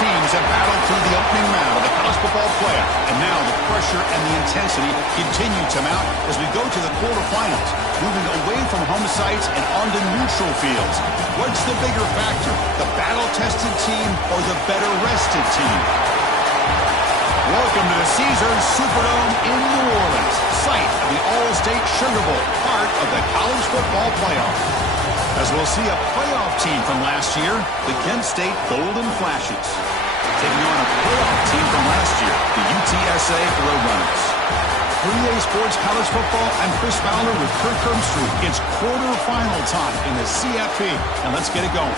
teams have battled through the opening round of the college football playoff, and now the pressure and the intensity continue to mount as we go to the quarterfinals, moving away from home sites and onto neutral fields. What's the bigger factor, the battle-tested team or the better-rested team? Welcome to the Caesars Superdome in New Orleans, site of the All-State Sugar Bowl, part of the college football playoff. As we'll see a playoff team from last year, the Kent State Golden Flashes, taking on a playoff team from last year, the UTSA Roadrunners. 3A Sports College Football, I'm Chris Fowler with Kirk Herbstreit. It's quarterfinal time in the CFP, and let's get it going.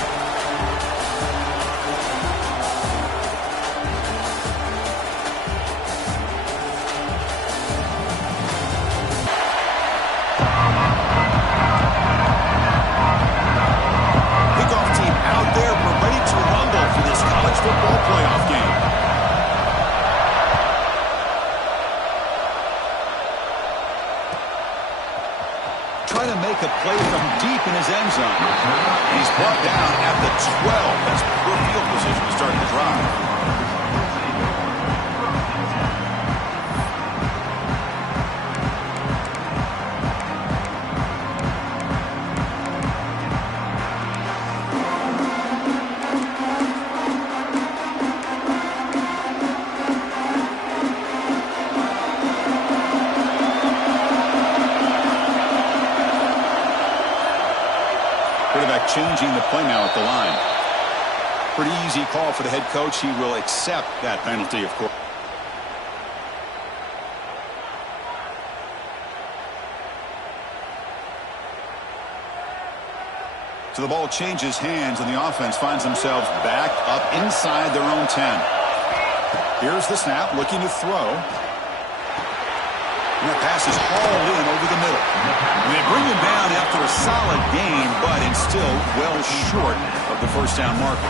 Trying to make a play from deep in his end zone. He's brought down at the 12. That's poor field position to start the drive. Changing the play now at the line. Pretty easy call for the head coach. He will accept that penalty, of course. So the ball changes hands, and the offense finds themselves back up inside their own 10. Here's the snap, looking to throw. And that pass is hauled in over the middle. And they bring him down after a solid gain, but it's still well short of the first down marker.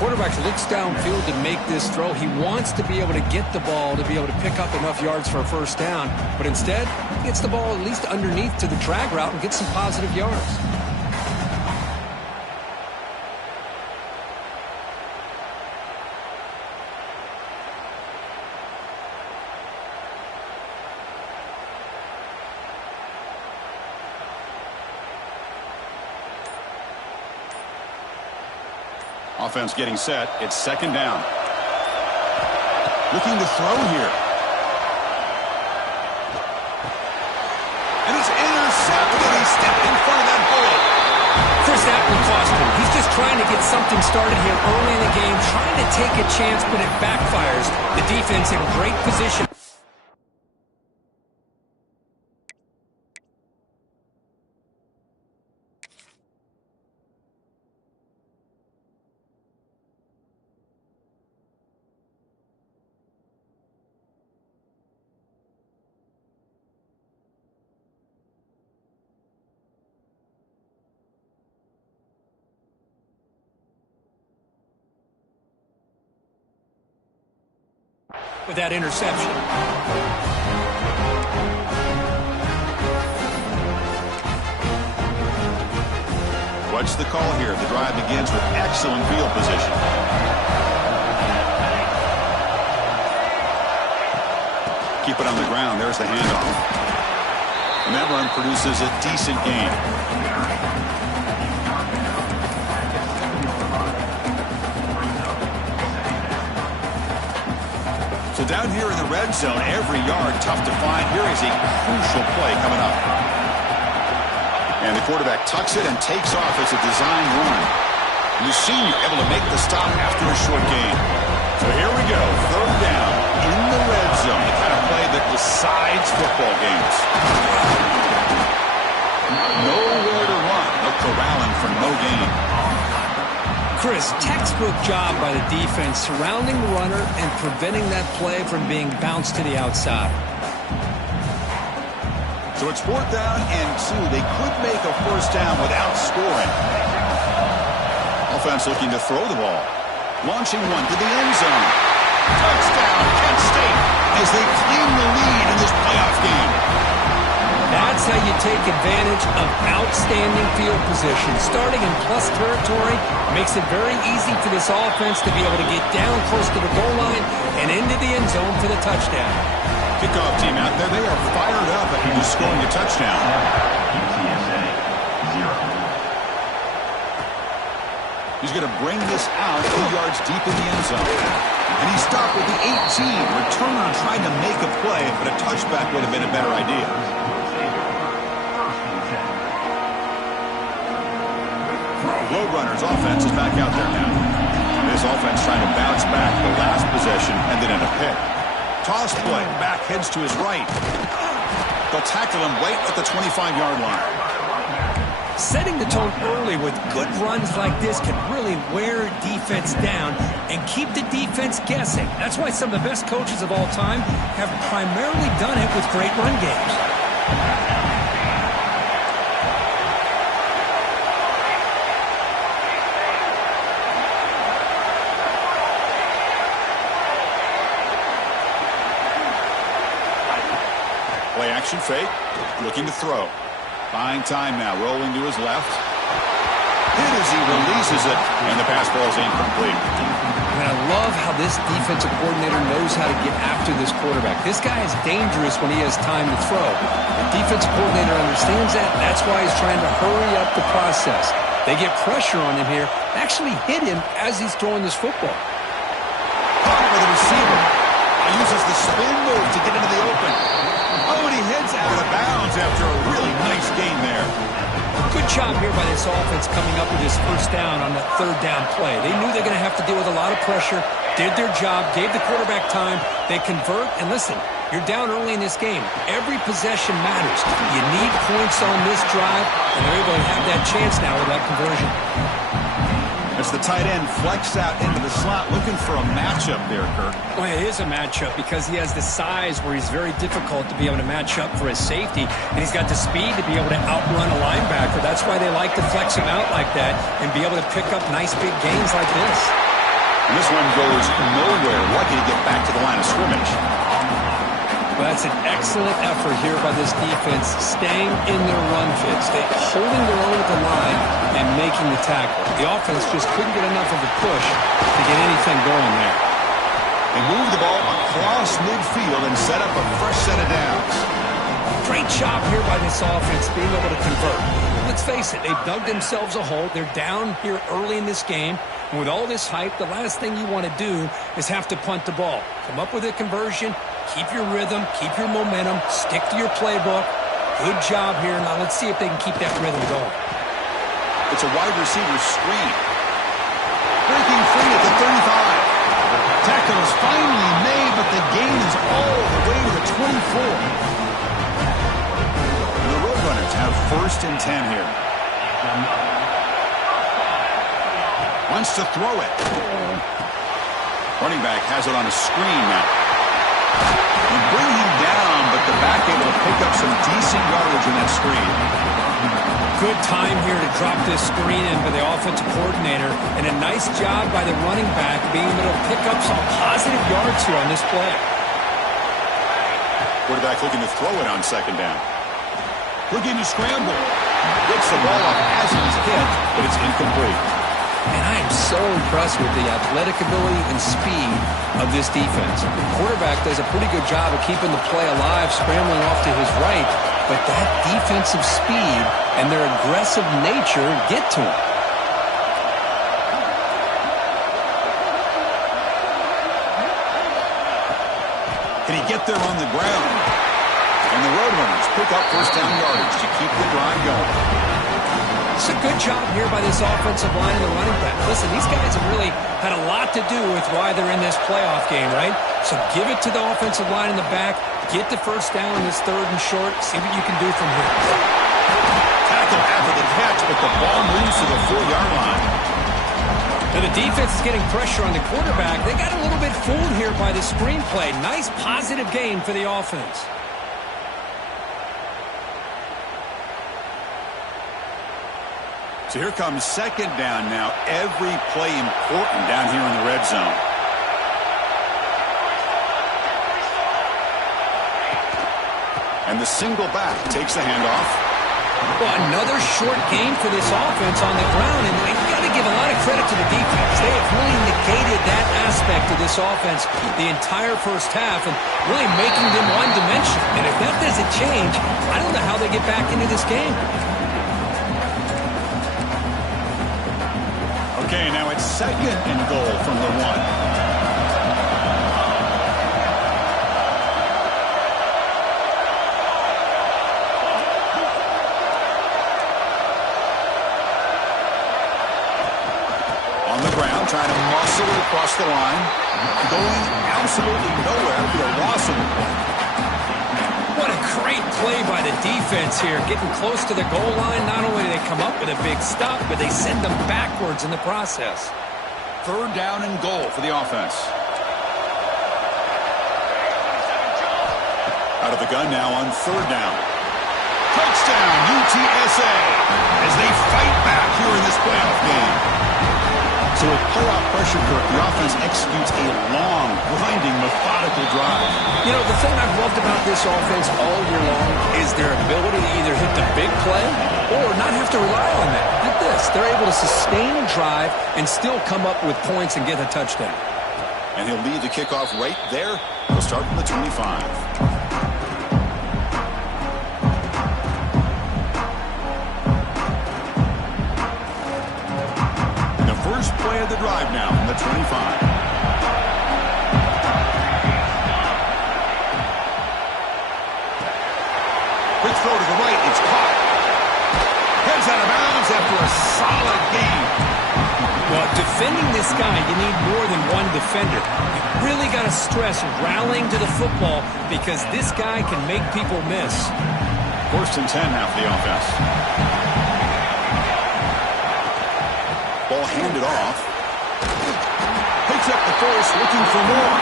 Quarterback looks downfield to make this throw. He wants to be able to get the ball to be able to pick up enough yards for a first down. But instead, he gets the ball at least underneath to the drag route and gets some positive yards. Offense getting set. It's second down. Looking to throw here. And he's intercepted. He stepped in front of that bullet. Chris, that one cost him. He's just trying to get something started here early in the game, trying to take a chance, but it backfires. The defense in great position. With that interception. What's the call here? The drive begins with excellent field position. Keep it on the ground. There's the handoff. And that run produces a decent gain. So down here in the red zone, every yard tough to find. Here is a crucial play coming up. And the quarterback tucks it and takes off. It's a design run. You see you're able to make the stop after a short gain. So here we go, third down in the red zone. The kind of play that decides football games. Nowhere to run. No corralling for no gain. Chris, textbook job by the defense surrounding the runner and preventing that play from being bounced to the outside. So it's fourth down and 2. They could make a first down without scoring. Offense looking to throw the ball. Launching one to the end zone. Touchdown, Kent State, as they claim the lead in this playoff game. That's how you take advantage of outstanding field position. Starting in plus territory makes it very easy for this offense to be able to get down close to the goal line and into the end zone for the touchdown. Kickoff team out there, they are fired up after scoring a touchdown. UTSA, 0. He's going to bring this out 2 yards deep in the end zone. And he stopped with the 18. Returner trying to make a play, but a touchback would have been a better idea. Roadrunners offense is back out there now. This offense trying to bounce back the last possession and then in a pick. Toss play, back heads to his right. They'll tackle him right at the 25-yard line. Setting the tone early with good runs like this can really wear defense down and keep the defense guessing. That's why some of the best coaches of all time have primarily done it with great run games. Play action fake, looking to throw. Buying time now, rolling to his left. Hit as he releases it, and the pass ball is incomplete. And I love how this defensive coordinator knows how to get after this quarterback. This guy is dangerous when he has time to throw. The defensive coordinator understands that. That's why he's trying to hurry up the process. They get pressure on him here, actually hit him as he's throwing this football. Caught by the receiver. Uses the spin move to get into the open. Oh, and he heads out of bounds after a really nice gain there. Good job here by this offense coming up with this first down on the third down play. They knew they're going to have to deal with a lot of pressure, did their job, gave the quarterback time. They convert, and listen, you're down early in this game. Every possession matters. You need points on this drive, and they're able to have that chance now with that conversion. As the tight end flexed out into the slot, looking for a matchup there, Kirk. Well, it is a matchup because he has the size where he's very difficult to be able to match up for his safety, and he's got the speed to be able to outrun a linebacker. That's why they like to flex him out like that and be able to pick up nice big gains like this. And this one goes nowhere. Lucky to get back to the line of scrimmage. Well, that's an excellent effort here by this defense, staying in their run fits. They're holding their own at the line and making the tackle. The offense just couldn't get enough of a push to get anything going there. They move the ball across midfield and set up a fresh set of downs. Great job here by this offense being able to convert. Let's face it, they've dug themselves a hole. They're down here early in this game. And with all this hype, the last thing you want to do is have to punt the ball. Come up with a conversion, keep your rhythm, keep your momentum, stick to your playbook. Good job here. Now let's see if they can keep that rhythm going. It's a wide receiver screen. Breaking free at the 35. Tackle is finally made, but the gain is all the way to the 24. And the Roadrunners have 1st and 10 here. Wants to throw it. Running back has it on a screen now. They bring him down, but the back able to pick up some decent yardage in that screen. Good time here to drop this screen in for the offensive coordinator, and a nice job by the running back being able to pick up some positive yards here on this play. Quarterback looking to throw it on 2nd down. Looking to scramble. Gets the ball off as he's hit, but it's incomplete. And I am so impressed with the athletic ability and speed of this defense. The quarterback does a pretty good job of keeping the play alive, scrambling off to his right, but that defensive speed and their aggressive nature get to him. Can he get there on the ground? And the Roadrunners pick up 1st down yardage to keep the drive going. It's a good job here by this offensive line and the running back. Listen, these guys have really had a lot to do with why they're in this playoff game, right? So give it to the offensive line in the back. Get the 1st down in this 3rd and short. See what you can do from here. Tackle after the catch, but the ball moves to the 4-yard line. Now the defense is getting pressure on the quarterback. They got a little bit fooled here by the screenplay. Nice positive gain for the offense. So here comes 2nd down now. Every play important down here in the red zone. And the single back takes the handoff. Well, another short game for this offense on the ground, and you got to give a lot of credit to the defense. They have really negated that aspect of this offense the entire first half and really making them one-dimensional. And if that doesn't change, I don't know how they get back into this game. Okay, now it's 2nd and goal from the 1. Trying to muscle it across the line. Going absolutely nowhere for a loss of the ball. What a great play by the defense here. Getting close to the goal line, not only do they come up with a big stop, but they send them backwards in the process. 3rd down and goal for the offense. Out of the gun now on 3rd down. Touchdown, UTSA, as they fight back here in this playoff game. So with playoff pressure, Kirk, the offense executes a long, grinding, methodical drive. You know, the thing I've loved about this offense all year long is their ability to either hit the big play or not have to rely on that. Look at this. They're able to sustain a drive and still come up with points and get a touchdown. And he'll lead the kickoff right there. He'll start from the 25. First play of the drive now from the 25. Quick throw to the right. It's caught. Heads out of bounds after a solid game. Well, defending this guy, you need more than one defender. You really got to stress rallying to the football because this guy can make people miss. 1st and 10 now for the offense. Ball handed off. Picks up the first, looking for more.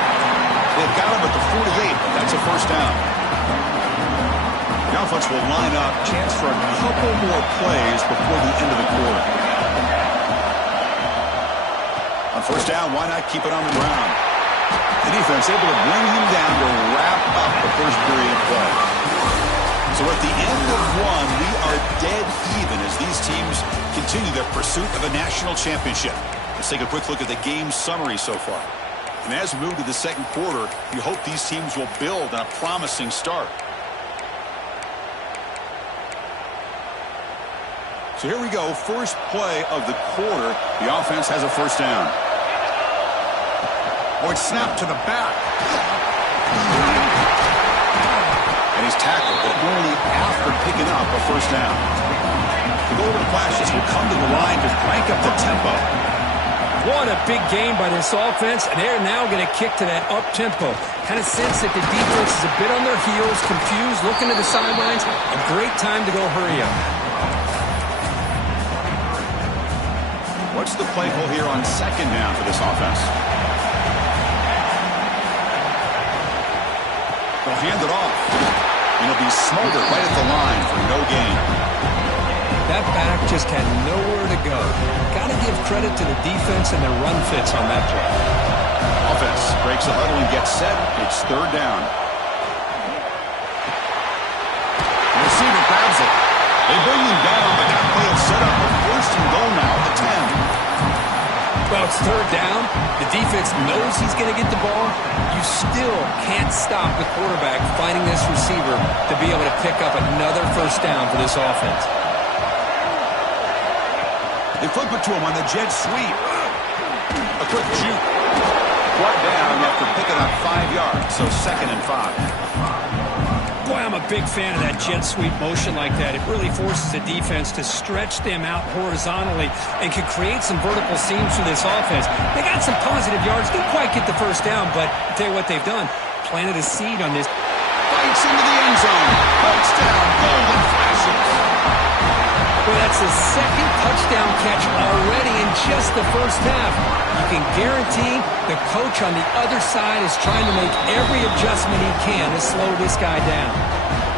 They've got him at the 48, but that's a 1st down. The offense will line up. Chance for a couple more plays before the end of the quarter. On 1st down, why not keep it on the ground? The defense able to bring him down to wrap up the first period play. So at the end of 1, we are dead even as these teams continue their pursuit of a national championship. Let's take a quick look at the game summary so far. And as we move to the 2nd quarter, we hope these teams will build on a promising start. So here we go. First play of the quarter. The offense has a 1st down. Oh, it's snapped to the back. And he's tackled, but only after picking up a 1st down. The Golden Flashes will come to the line to crank up the tempo. What a big game by this offense, and they're now going to kick to that up-tempo. Kind of sense that the defense is a bit on their heels, confused, looking to the sidelines. A great time to go hurry up. What's the play call here on 2nd down for this offense? They'll hand it off. And it'll be smothered right at the line for no gain. That back just had nowhere to go. Got to give credit to the defense and their run fits on that play. Offense breaks the huddle and gets set. It's 3rd down. The receiver grabs it. They bring him down, but that play will set up a 1st and goal now at the 10. Well, it's 3rd down. The defense knows he's going to get the ball. You still can't stop the quarterback finding this receiver to be able to pick up another 1st down for this offense. They flip it to him on the jet sweep. A quick juke. Brought down after picking up 5 yards, so 2nd and 5. Boy, I'm a big fan of that jet sweep motion like that. It really forces the defense to stretch them out horizontally and can create some vertical seams for this offense. They got some positive yards. Didn't quite get the 1st down, but I'll tell you what they've done. Planted a seed on this. Fights into the end zone. Touchdown, Golden Flashes. Well, that's the 2nd touchdown catch already in just the 1st half. You can guarantee the coach on the other side is trying to make every adjustment he can to slow this guy down.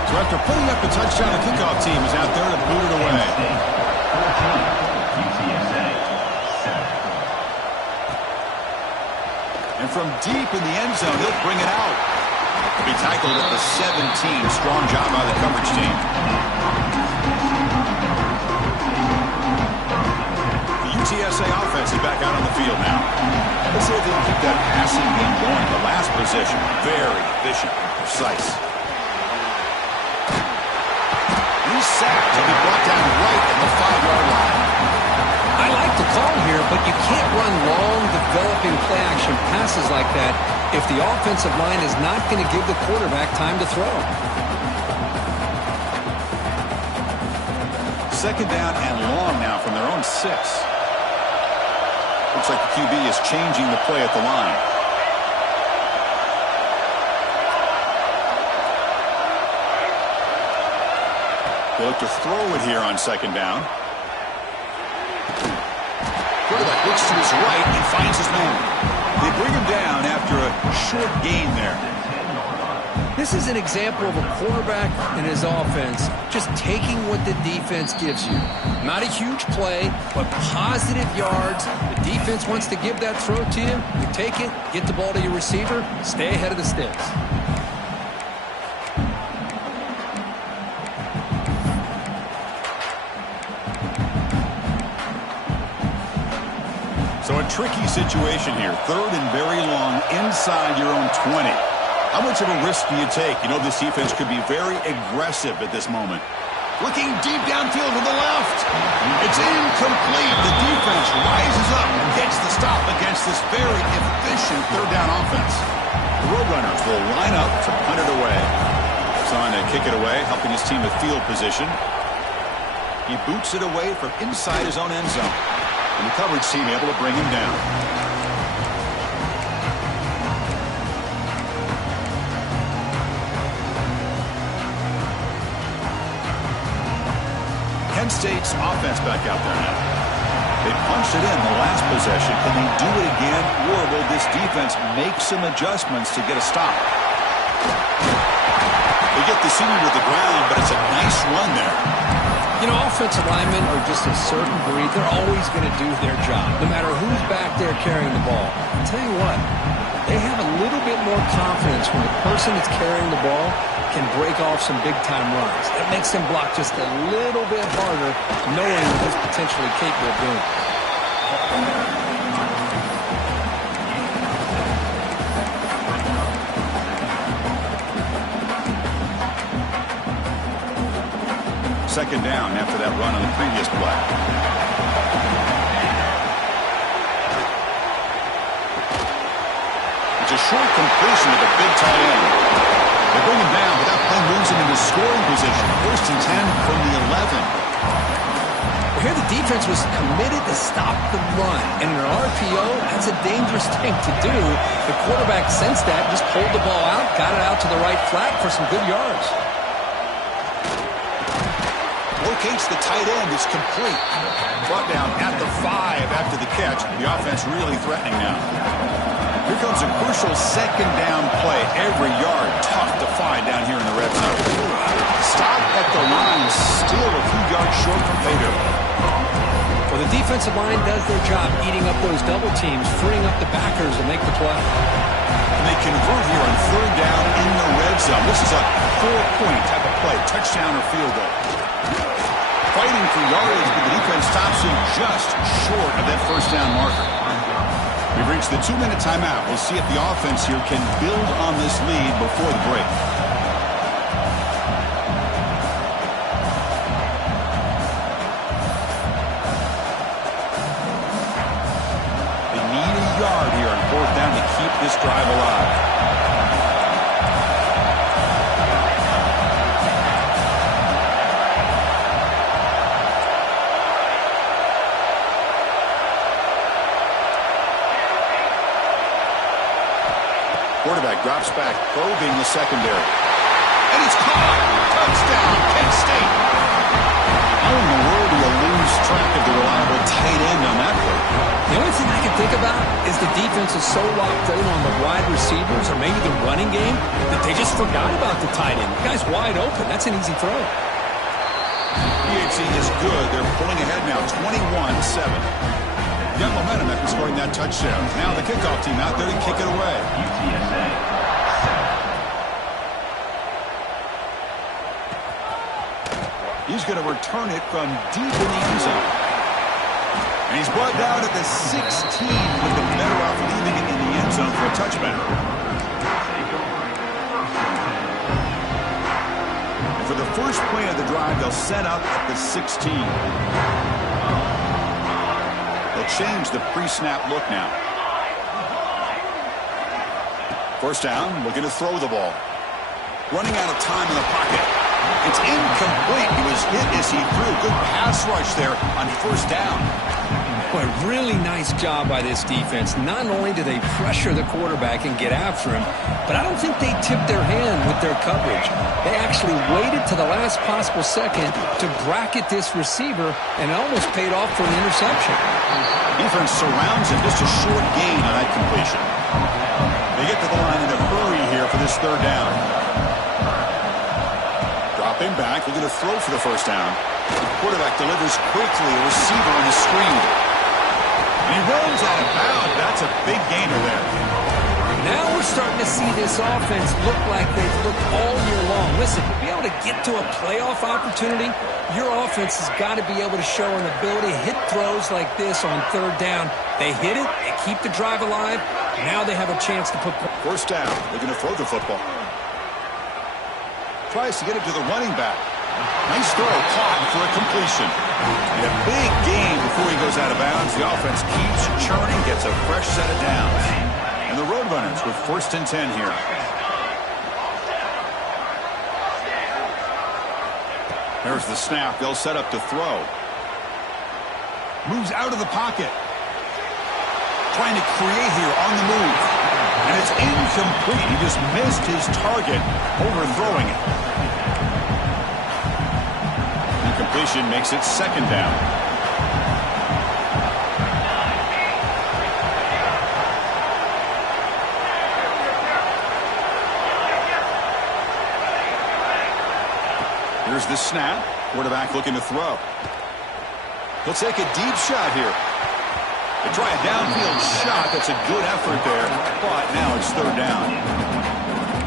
So after putting up the touchdown, the kickoff team is out there to boot it away. UTSA 7. And from deep in the end zone, he'll bring it out. He tackled at the 17. Strong job by the coverage team. The UTSA offense is back out on the field now. Let's see if they can keep that passing game going. The last possession, very efficient and precise. He's sacked. He'll be brought down right at the 5-yard line. I like the call here, but you can't run long, developing play-action passes like that if the offensive line is not going to give the quarterback time to throw. Second down and long now from their own 6. Looks like the QB is changing the play at the line. They look to throw it here on second down. Quarterback looks to his right and finds his man. They bring him down after a short gain there. This is an example of a quarterback and his offense just taking what the defense gives you. Not a huge play, but positive yards. The defense wants to give that throw to you. You take it, get the ball to your receiver, stay ahead of the sticks. So a tricky situation here. Third and very long inside your own 20. How much of a risk do you take? You know this defense could be very aggressive at this moment. Looking deep downfield to the left. It's incomplete. The defense rises up and gets the stop against this very efficient third down offense. The Roadrunners will line up to punt it away. Trying to kick it away, helping his team with field position. He boots it away from inside his own end zone. And the coverage team able to bring him down. Penn State's offense back out there now. They punched it in the last possession. Can they do it again, or will this defense make some adjustments to get a stop? They get the senior to the ground, but it's a nice run there. You know, offensive linemen are just a certain breed. They're always going to do their job, no matter who's back there carrying the ball. I'll tell you what, they have a little bit more confidence when the person that's carrying the ball can break off some big-time runs. It makes them block just a little bit harder, knowing what he's potentially capable of doing. Second down after that run on the previous play. It's a short completion to the big tight end. They bring him down, but that play moves him into scoring position. First and 10 from the 11. Here the defense was committed to stop the run. And in an RPO, that's a dangerous thing to do. The quarterback sensed that, just pulled the ball out, got it out to the right flat for some good yards. Locates the tight end. It's complete. Brought down at the 5 after the catch. The offense really threatening now. Here comes a crucial second down play. Every yard tough to find down here in the red zone. Stop at the line. Still a few yards short from pay dirt. Well, the defensive line does their job eating up those double teams, freeing up the backers to make the play. And they convert here on third down in the red zone. This is a 4-point type of play. Touchdown or field goal. Fighting for yardage, but the defense stops him just short of that first down marker. We've reached the 2-minute timeout. We'll see if the offense here can build on this lead before the break. They need a yard here on fourth down to keep this drive alive. Quarterback drops back, probing the secondary. And it's caught! Touchdown, Penn State! How in the world do you lose track of the reliable tight end on that play? The only thing I can think about is the defense is so locked in on the wide receivers or maybe the running game that they just forgot about the tight end. The guy's wide open. That's an easy throw. UTSA is good. They're pulling ahead now, 21-7. Got momentum after scoring that touchdown. Now the kickoff team out there to kick it away. UTSA 7. He's going to return it from deep in the end zone. And he's brought down at the 16 with the better off leaving it in the end zone for a touchback. And for the first play of the drive, they'll set up at the 16. They'll change the pre-snap look now. First down, looking to throw the ball. Running out of time in the pocket. It's incomplete. He was hit as he threw. Good pass rush there on first down. Boy, really nice job by this defense. Not only do they pressure the quarterback and get after him, but I don't think they tipped their hand with their coverage. They actually waited to the last possible second to bracket this receiver, and it almost paid off for an interception. Defense surrounds him. Just a short gain on that completion. They get to the line in a hurry here for this third down. Dropping back, looking to throw for the first down. The quarterback delivers quickly, a receiver on the screen. And he runs out of bounds. That's a big gainer there. Now we're starting to see this offense look like they've looked all year long. Listen, to be able to get to a playoff opportunity, your offense has got to be able to show an ability to hit throws like this on third down. They hit it, they keep the drive alive. Now they have a chance to put... First down, they're going to throw the football. Tries to get it to the running back. Nice throw, caught for a completion. And a big gain before he goes out of bounds. The offense keeps churning, gets a fresh set of downs. And the Roadrunners with first and 10 here. There's the snap. They'll set up to throw. Moves out of the pocket. Trying to create here on the move. And it's incomplete. He just missed his target, overthrowing it. Incompletion makes it second down. Here's the snap. Quarterback looking to throw. He'll take a deep shot here. They try a downfield shot. That's a good effort there, but now it's third down.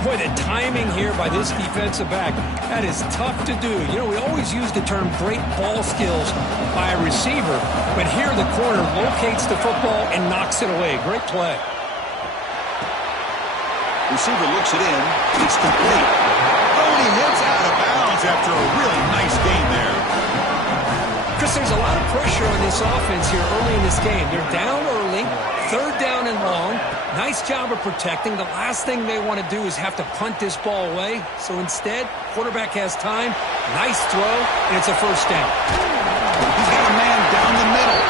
Boy, the timing here by this defensive back, that is tough to do. You know, we always use the term great ball skills by a receiver, but here the corner locates the football and knocks it away. Great play. Receiver looks it in. It's complete. Oh, and he hits out of bounds after a really nice game there. Chris, there's a lot of pressure on this offense here early in this game. They're down early, third down and long. Nice job of protecting. The last thing they want to do is have to punt this ball away. So instead, quarterback has time. Nice throw, and it's a first down. He's got a man down the middle.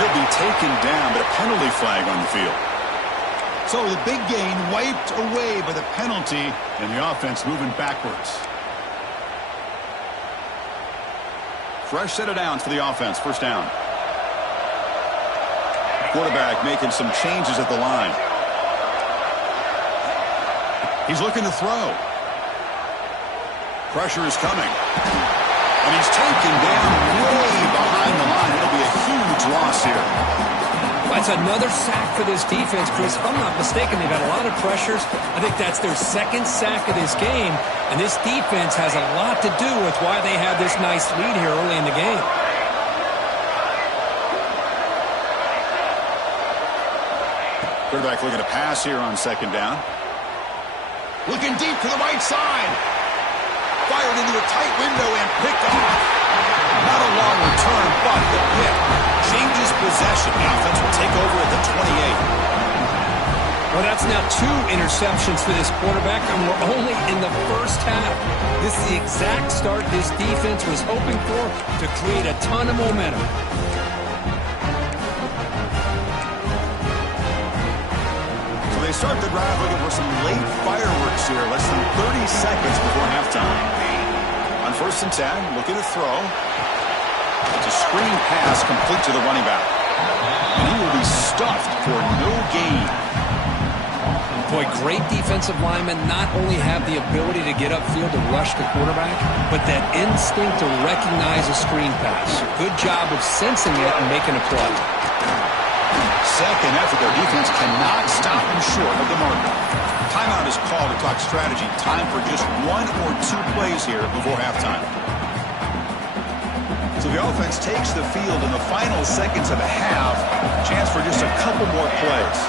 He'll be taken down, but a penalty flag on the field. So the big gain wiped away by the penalty, and the offense moving backwards. Fresh set of downs for the offense. First down. Quarterback making some changes at the line. He's looking to throw. Pressure is coming. And he's taken down way behind the line. It'll be a huge loss here. That's another sack for this defense, Chris. If I'm not mistaken, they've got a lot of pressures. I think that's their second sack of this game. And this defense has a lot to do with why they have this nice lead here early in the game. Quarterback looking to pass here on second down. Looking deep to the right side. Fired into a tight window and picked off. Not a long return, but the pick changes possession. The offense will take over at the 28. Well, that's now 2 interceptions for this quarterback, and we're only in the first half. This is the exact start this defense was hoping for to create a ton of momentum. So they start the drive looking for some late fireworks here, less than 30 seconds before halftime. On first and 10, looking to throw. It's a screen pass complete to the running back. And he will be stuffed for no gain. Boy, great defensive linemen not only have the ability to get upfield to rush the quarterback, but that instinct to recognize a screen pass. Good job of sensing it and making a play. Second effort, their defense cannot stop them short of the marker. Timeout is called to talk strategy. Time for just 1 or 2 plays here before halftime. So the offense takes the field in the final seconds of the half. Chance for just a couple more plays.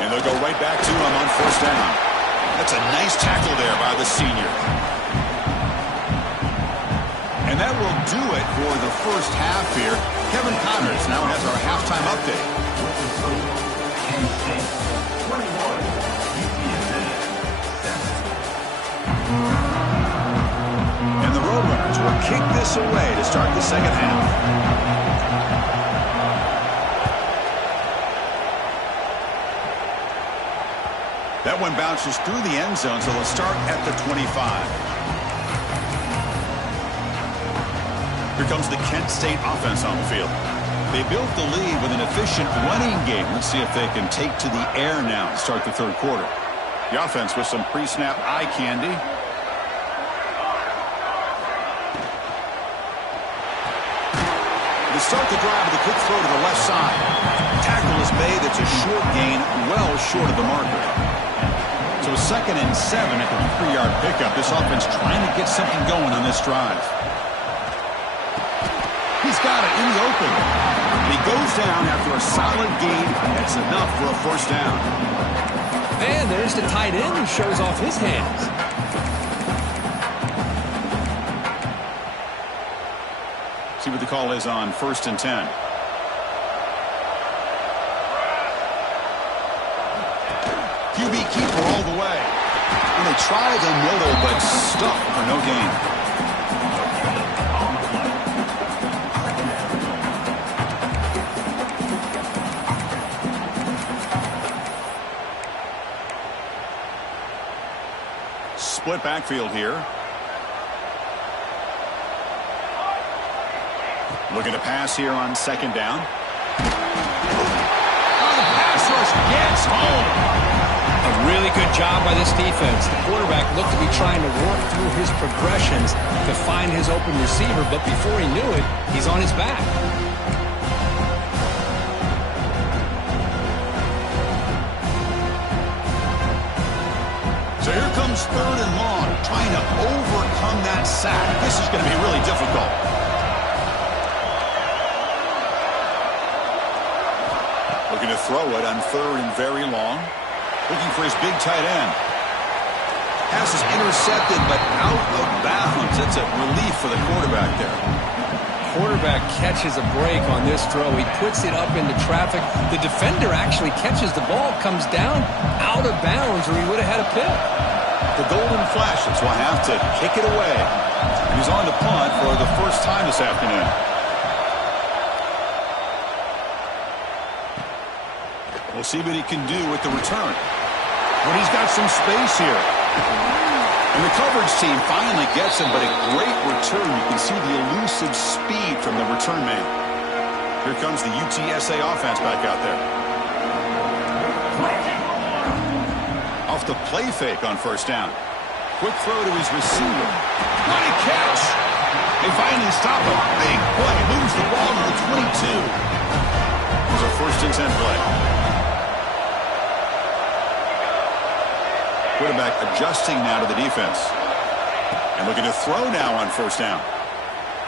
And they'll go right back to him on first down. That's a nice tackle there by the senior. And that will do it for the first half here. Kevin Connors now has our halftime update. Penn State 21, UTSA 7. And the Roadrunners will kick this away to start the second half. That one bounces through the end zone, so they'll start at the 25. Here comes the Kent State offense on the field. They built the lead with an efficient running game. Let's see if they can take to the air now to start the third quarter. The offense with some pre-snap eye candy. They start the drive with a quick throw to the left side. Tackle is made. It's a short gain, well short of the marker. So 2nd and 7 at the 3-yard pickup. This offense trying to get something going on this drive. He's got it in the open. He goes down after a solid gain. That's enough for a first down. And there's the tight end who shows off his hands. See what the call is on 1st and 10. QB keeper all the way. And they try the middle, but stuck for no gain. Split backfield here. Looking to pass here on 2nd down. Oh, the pass rush gets home. A really good job by this defense. The quarterback looked to be trying to work through his progressions to find his open receiver, but before he knew it, he's on his back. So here comes 3rd and long, trying to overcome that sack. This is going to be really difficult. Looking to throw it on 3rd and very long. Looking for his big tight end. Pass is intercepted, but out of bounds. That's a relief for the quarterback there. Quarterback catches a break on this throw. He puts it up into traffic. The defender actually catches the ball, comes down out of bounds, or he would have had a pick. The golden flashes will have to kick it away. He's on to punt for the first time this afternoon. We'll see what he can do with the return. But he's got some space here. And the coverage team finally gets him, but a great return. You can see the elusive speed from the return man. Here comes the UTSA offense back out there. Off the play fake on 1st down. Quick throw to his receiver. What a catch! They finally stop a big play. Moves the ball to the 22. It's a 1st and 10 play. Quarterback adjusting now to the defense. And looking to throw now on 1st down.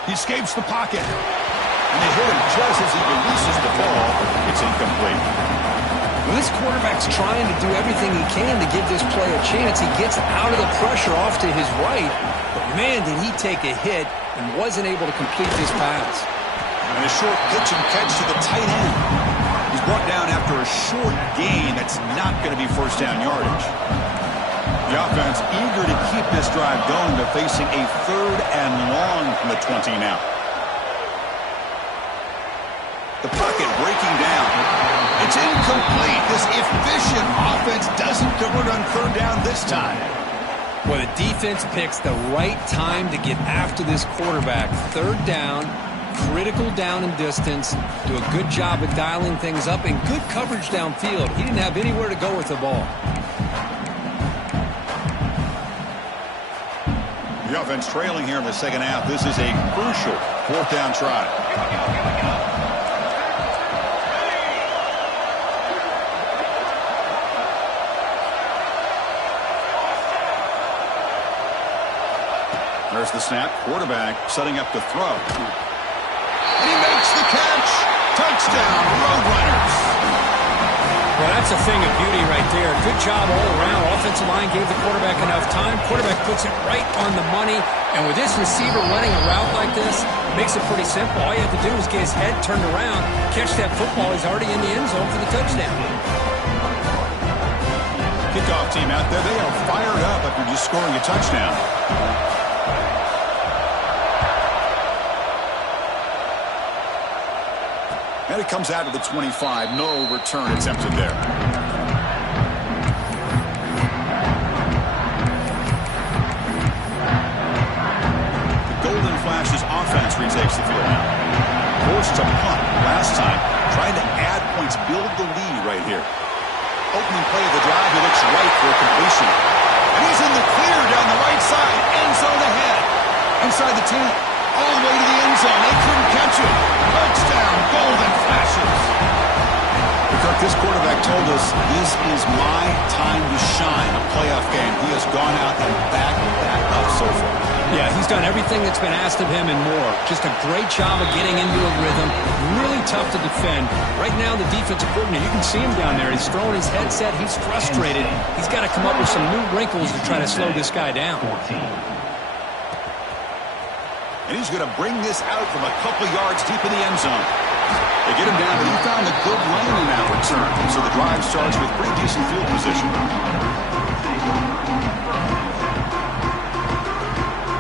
He escapes the pocket. And they hit him just as he releases the ball. It's incomplete. Well, this quarterback's trying to do everything he can to give this play a chance. He gets out of the pressure off to his right. But, man, did he take a hit and wasn't able to complete this pass. And a short pitch and catch to the tight end. He's brought down after a short gain. That's not going to be 1st down yardage. The offense eager to keep this drive going. They're facing a 3rd and long from the 20 now. The pocket breaking down. It's incomplete. This efficient offense doesn't convert on 3rd down this time. Well, the defense picks the right time to get after this quarterback. 3rd down, critical down and distance. Do a good job of dialing things up and good coverage downfield. He didn't have anywhere to go with the ball. The offense trailing here in the 2nd half. This is a crucial 4th down try. There's the snap. Quarterback setting up to throw. And he makes the catch. Touchdown, Roadrunners. Well, that's a thing of beauty right there. Good job all around. Offensive line gave the quarterback enough time. Quarterback puts it right on the money. And with this receiver running a route like this, it makes it pretty simple. All you have to do is get his head turned around, catch that football. He's already in the end zone for the touchdown. Kickoff team out there. They are fired up after just scoring a touchdown. And it comes out of the 25. No return attempted there. The Golden Flashes offense retakes the field now. Forced to punt last time. Trying to add points, build the lead right here. Opening play of the drive, he looks right for a completion. And he's in the clear down the right side. End zone ahead. Inside the 10. All the way to the end zone. They couldn't catch him. Touchdown, Golden Flashes. Kirk, this quarterback told us this is my time to shine. A playoff game. He has gone out and backed that up so far. Yeah, he's done everything that's been asked of him and more. Just a great job of getting into a rhythm. Really tough to defend. Right now, the defensive coordinator, you can see him down there. He's throwing his headset. He's frustrated. He's got to come up with some new wrinkles to try to slow this guy down. And he's going to bring this out from a couple yards deep in the end zone. They get him down, but he found a good lane in that return. So the drive starts with pretty decent field position.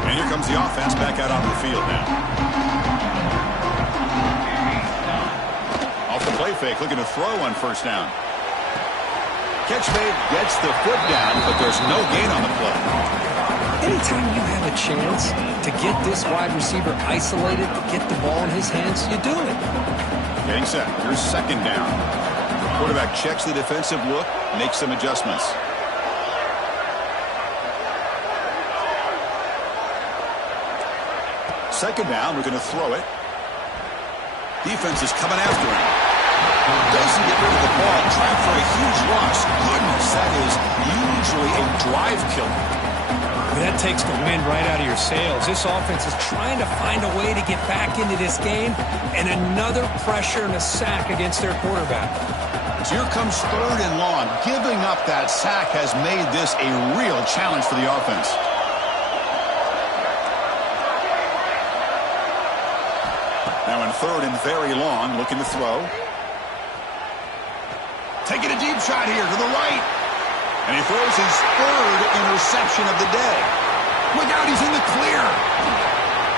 And here comes the offense back out on the field now. Off the play fake, looking to throw on first down. Catch made, gets the foot down, but there's no gain on the play. Anytime you have a chance to get this wide receiver isolated, to get the ball in his hands, you do it. Getting set. Here's second down. Quarterback checks the defensive look, makes some adjustments. Second down, we're going to throw it. Defense is coming after him. Doesn't get rid of the ball. Trapped for a huge loss. Goodness, that is usually a drive killer. That takes the wind right out of your sails. This offense is trying to find a way to get back into this game, and another pressure and a sack against their quarterback. So here comes third and long. Giving up that sack has made this a real challenge for the offense. Now in third and very long, looking to throw. Taking a deep shot here to the right. And he throws his third interception of the day. Look out, he's in the clear.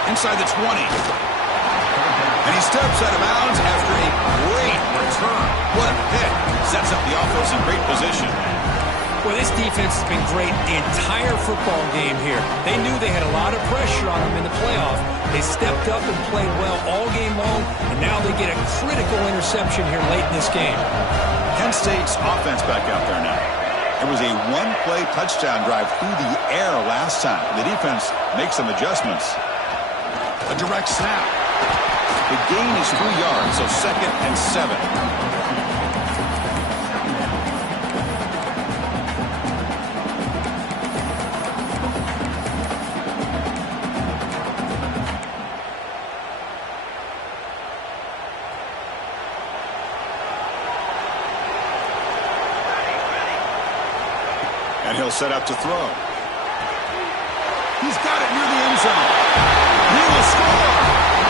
Inside the 20. And he steps out of bounds after a great return. What a pick. Sets up the offense in great position. Well, this defense has been great the entire football game here. They knew they had a lot of pressure on them in the playoff. They stepped up and played well all game long, and now they get a critical interception here late in this game. Kent State's offense back out there now. It was a one-play touchdown drive through the air last time. The defense makes some adjustments. A direct snap. The gain is 3 yards, so 2nd and 7. And he'll set up to throw. He's got it near the end zone. He will score.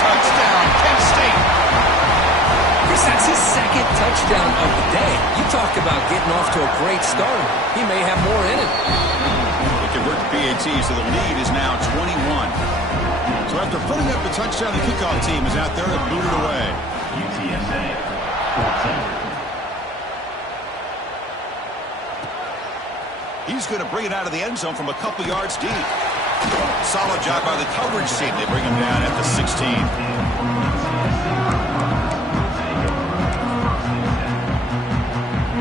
Touchdown, Kent State. Chris, that's his second touchdown of the day. You talk about getting off to a great start. He may have more in it. They convert to PAT, so the lead is now 21. So after putting up the touchdown, the kickoff team is out there to boot it away. UTSA 14. He's going to bring it out of the end zone from a couple yards deep. Solid job by the coverage team. They bring him down at the 16.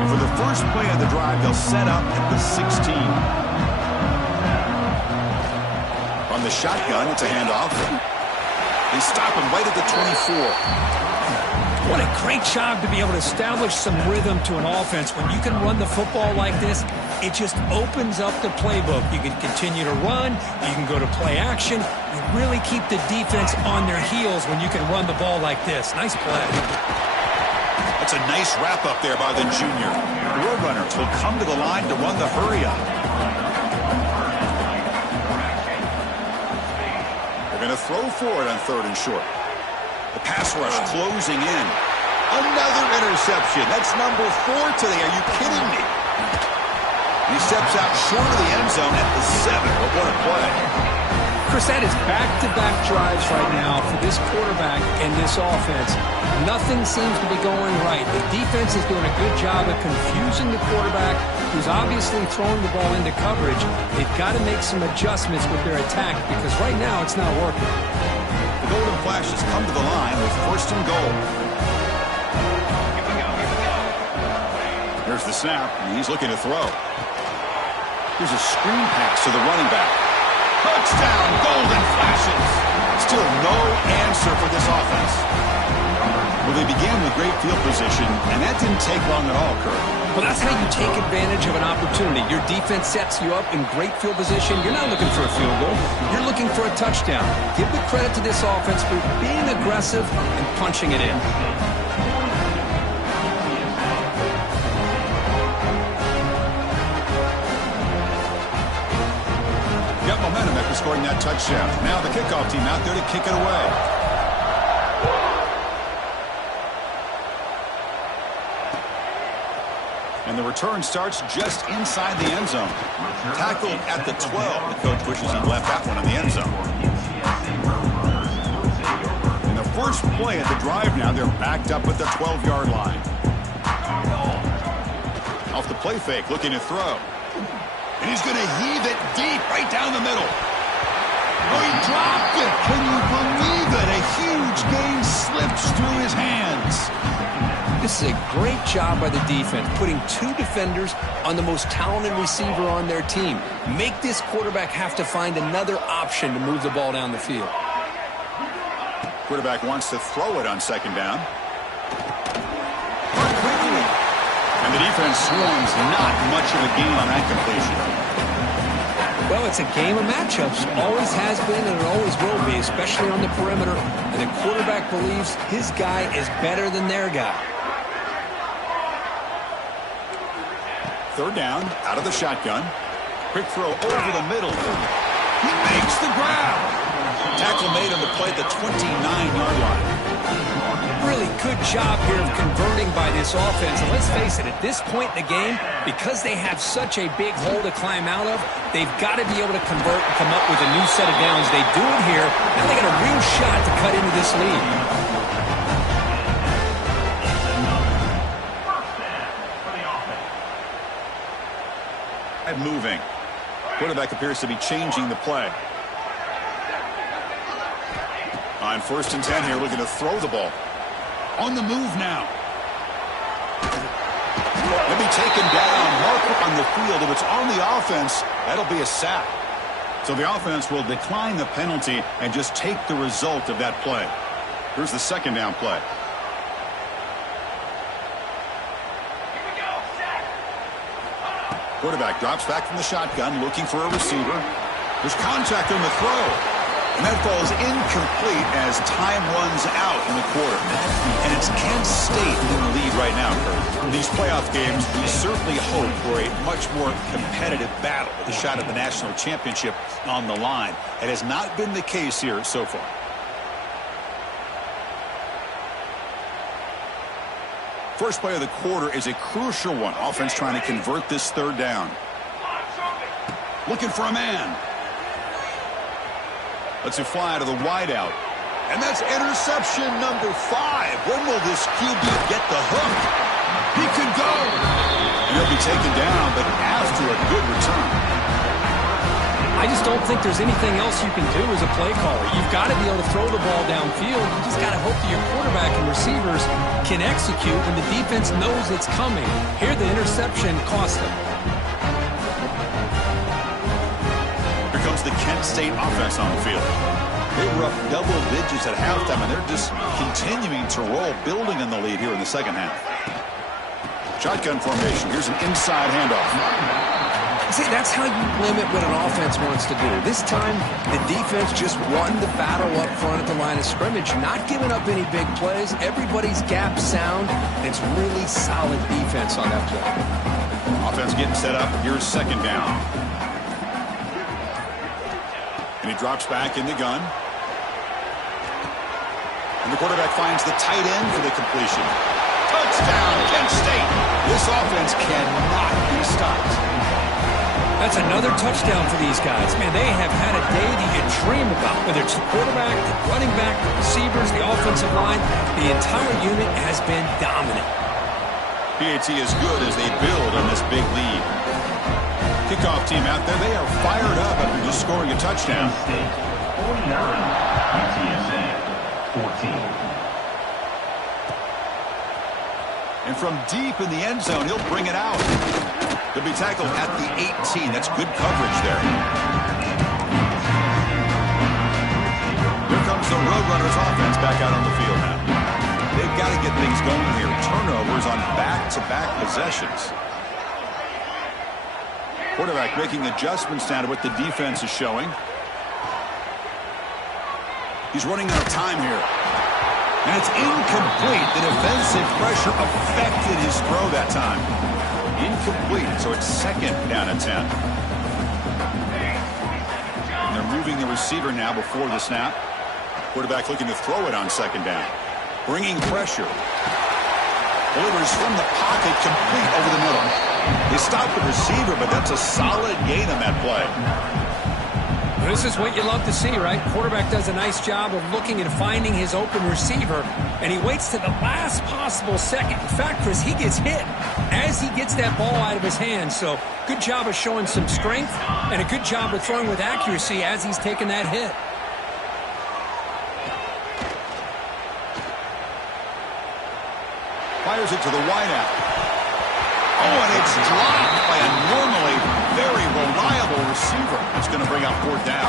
And for the first play of the drive, they'll set up at the 16. On the shotgun, it's a handoff. They stop him right at the 24. What a great job to be able to establish some rhythm to an offense. When you can run the football like this, it just opens up the playbook. You can continue to run. You can go to play action. You really keep the defense on their heels when you can run the ball like this. Nice play. That's a nice wrap-up there by the junior. The Roadrunners will come to the line to run the hurry-up. They're going to throw for it on 3rd and short. The pass rush closing in. Another interception. That's number 4 today. Are you kidding me? He steps out short of the end zone at the 7. But what a play. Chris, that is back-to-back drives right now for this quarterback and this offense. Nothing seems to be going right. The defense is doing a good job of confusing the quarterback, who's obviously throwing the ball into coverage. They've got to make some adjustments with their attack because right now it's not working. The Golden Flashes come to the line with 1st and goal. Here's the snap, and he's looking to throw. Here's a screen pass to the running back. Touchdown, Golden Flashes! Still no answer for this offense. Well, they began with great field position, and that didn't take long at all, Kurt. Well, that's how you take advantage of an opportunity. Your defense sets you up in great field position. You're not looking for a field goal. You're looking for a touchdown. Give the credit to this offense for being aggressive and punching it in. Got momentum after scoring that touchdown. Now the kickoff team out there to kick it away. And the return starts just inside the end zone. Tackled at the 12. The coach wishes he'd left that one in the end zone. In the first play of the drive now, they're backed up at the 12-yard line. Off the play fake, looking to throw. And he's going to heave it deep right down the middle. Oh, he dropped it. Can you believe it? A huge gain slips through his hands. This is a great job by the defense, putting 2 defenders on the most talented receiver on their team. Make this quarterback have to find another option to move the ball down the field. Quarterback wants to throw it on 2nd down. And the defense swarms not much of a gain on that completion. Well, it's a game of matchups. Always has been and it always will be, especially on the perimeter. And the quarterback believes his guy is better than their guy. 3rd down, out of the shotgun. Quick throw over the middle. He makes the grab. Tackle made on the play at the 29-yard line. Really good job here of converting by this offense. And let's face it, at this point in the game, because they have such a big hole to climb out of, they've got to be able to convert and come up with a new set of downs. They do it here. Now they got a real shot to cut into this lead. Moving. Quarterback appears to be changing the play. On 1st and 10 here, looking to throw the ball. On the move now. He'll be taken down. Marker on the field. If it's on the offense, that'll be a sack. So the offense will decline the penalty and just take the result of that play. Here's the 2nd down play. Quarterback drops back from the shotgun, looking for a receiver. There's contact on the throw. And that falls incomplete as time runs out in the quarter. And it's Kent State in the lead right now, Kurt. In these playoff games, we certainly hope for a much more competitive battle with a shot at the national championship on the line. It has not been the case here so far. First play of the quarter is a crucial one. Offense trying to convert this 3rd down. Looking for a man. Lets it fly to the wideout. And that's interception number 5. When will this QB get the hook? He can go. And he'll be taken down, but after a good return. I just don't think there's anything else you can do as a play caller. You've got to be able to throw the ball downfield. You just got to hope that your quarterback and receivers can execute when the defense knows it's coming. Here, the interception cost them. Here comes the Kent State offense on the field. They were up double digits at halftime, and they're just continuing to roll, building on the lead here in the second half. Shotgun formation. Here's an inside handoff. See, that's how you limit what an offense wants to do. This time, the defense just won the battle up front at the line of scrimmage, not giving up any big plays. Everybody's gap sound. It's really solid defense on that play. Offense getting set up. Here's second down. And he drops back in the gun. And the quarterback finds the tight end for the completion. Touchdown, Kent State. This offense cannot be stopped. That's another touchdown for these guys. Man, they have had a day that you dream about. Whether it's the quarterback, the running back, the receivers, the offensive line, the entire unit has been dominant. PAT is good as they build on this big lead. Kickoff team out there, they are fired up after just scoring a touchdown. 49, UTSA 14. And from deep in the end zone, he'll bring it out. He'll be tackled at the 18. That's good coverage there. Here comes the Roadrunners offense back out on the field now. They've got to get things going here. Turnovers on back-to-back possessions. Quarterback making adjustments now to what the defense is showing. He's running out of time here. And it's incomplete. The defensive pressure affected his throw that time. Incomplete, so it's second down and 10. And they're moving the receiver now before the snap. Quarterback looking to throw it on second down. Bringing pressure. Delivers from the pocket, complete over the middle. They stopped the receiver, but that's a solid gain on that play. This is what you love to see, right? Quarterback does a nice job of looking and finding his open receiver, and he waits to the last possible second. In fact, Chris, he gets hit as he gets that ball out of his hands. So good job of showing some strength and a good job of throwing with accuracy as he's taking that hit. Fires it to the wideout. Oh, and it's dropped by a normally very reliable receiver. It's going to bring up fourth down.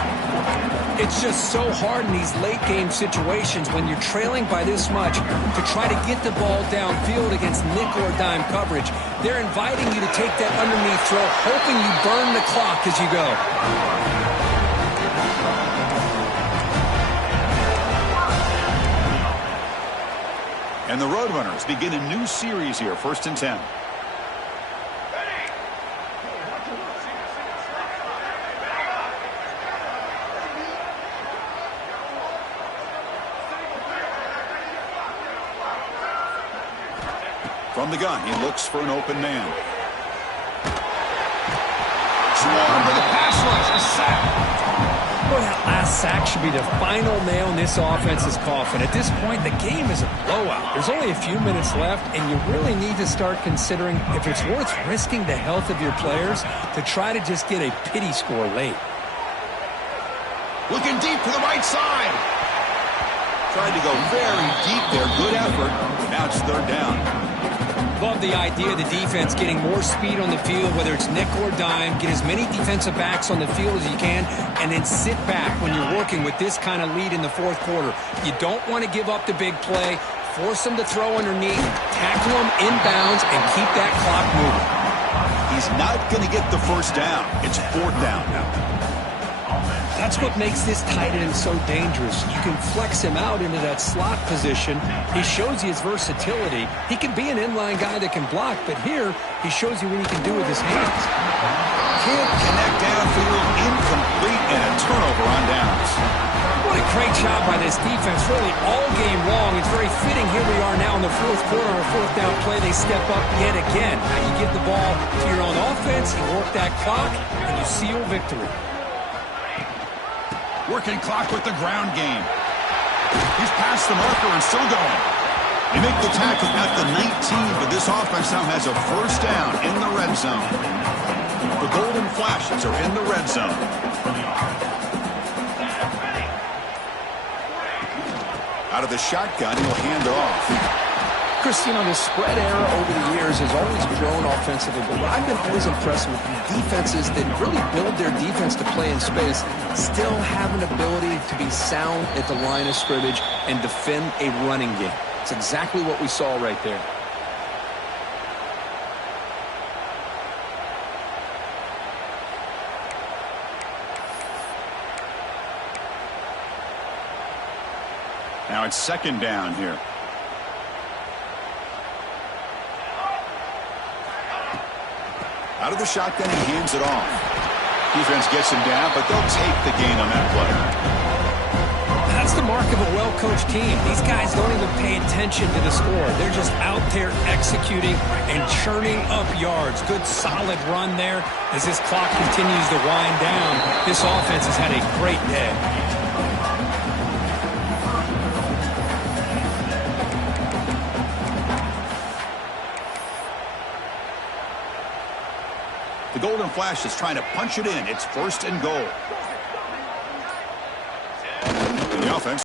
It's just so hard in these late-game situations when you're trailing by this much to try to get the ball downfield against nickel or dime coverage. They're inviting you to take that underneath throw, hoping you burn the clock as you go. And the Roadrunners begin a new series here, 1st and 10. From the gun, he looks for an open man. Swarmed with a pass rush, a sack. Boy, that last sack should be the final nail in this offense's coffin. At this point, the game is a blowout. There's only a few minutes left, and you really need to start considering if it's worth risking the health of your players to try to just get a pity score late. Looking deep to the right side. Tried to go very deep there. Good effort. Now it's third down. Love the idea of the defense getting more speed on the field, whether it's nickel or dime. Get as many defensive backs on the field as you can, and then sit back when you're working with this kind of lead in the fourth quarter. You don't want to give up the big play. Force them to throw underneath, tackle them inbounds, and keep that clock moving. He's not going to get the first down. It's fourth down now. That's what makes this tight end so dangerous. You can flex him out into that slot position. He shows you his versatility. He can be an inline guy that can block, but here he shows you what he can do with his hands. Can't connect downfield, incomplete, and a turnover on downs. What a great job by this defense, really all game long. It's very fitting. Here we are now in the fourth quarter, our fourth down play. They step up yet again. Now you give the ball to your own offense, you work that clock, and you seal victory. Working clock with the ground game. He's past the marker and still going. They make the tackle at the 19, but this offense now has a first down in the red zone. The Golden Flashes are in the red zone. Out of the shotgun, he'll hand off. Chris, you know, the spread era over the years has always grown offensively, but what I've been always impressed with defenses that really build their defense to play in space still have an ability to be sound at the line of scrimmage and defend a running game. It's exactly what we saw right there. Now it's second down here. Out of the shotgun, he hands it off. Defense gets him down, but they'll take the gain on that play. That's the mark of a well-coached team. These guys don't even pay attention to the score. They're just out there executing and churning up yards. Good, solid run there. As this clock continues to wind down, this offense has had a great day. The Golden Flash is trying to punch it in. It's first and goal.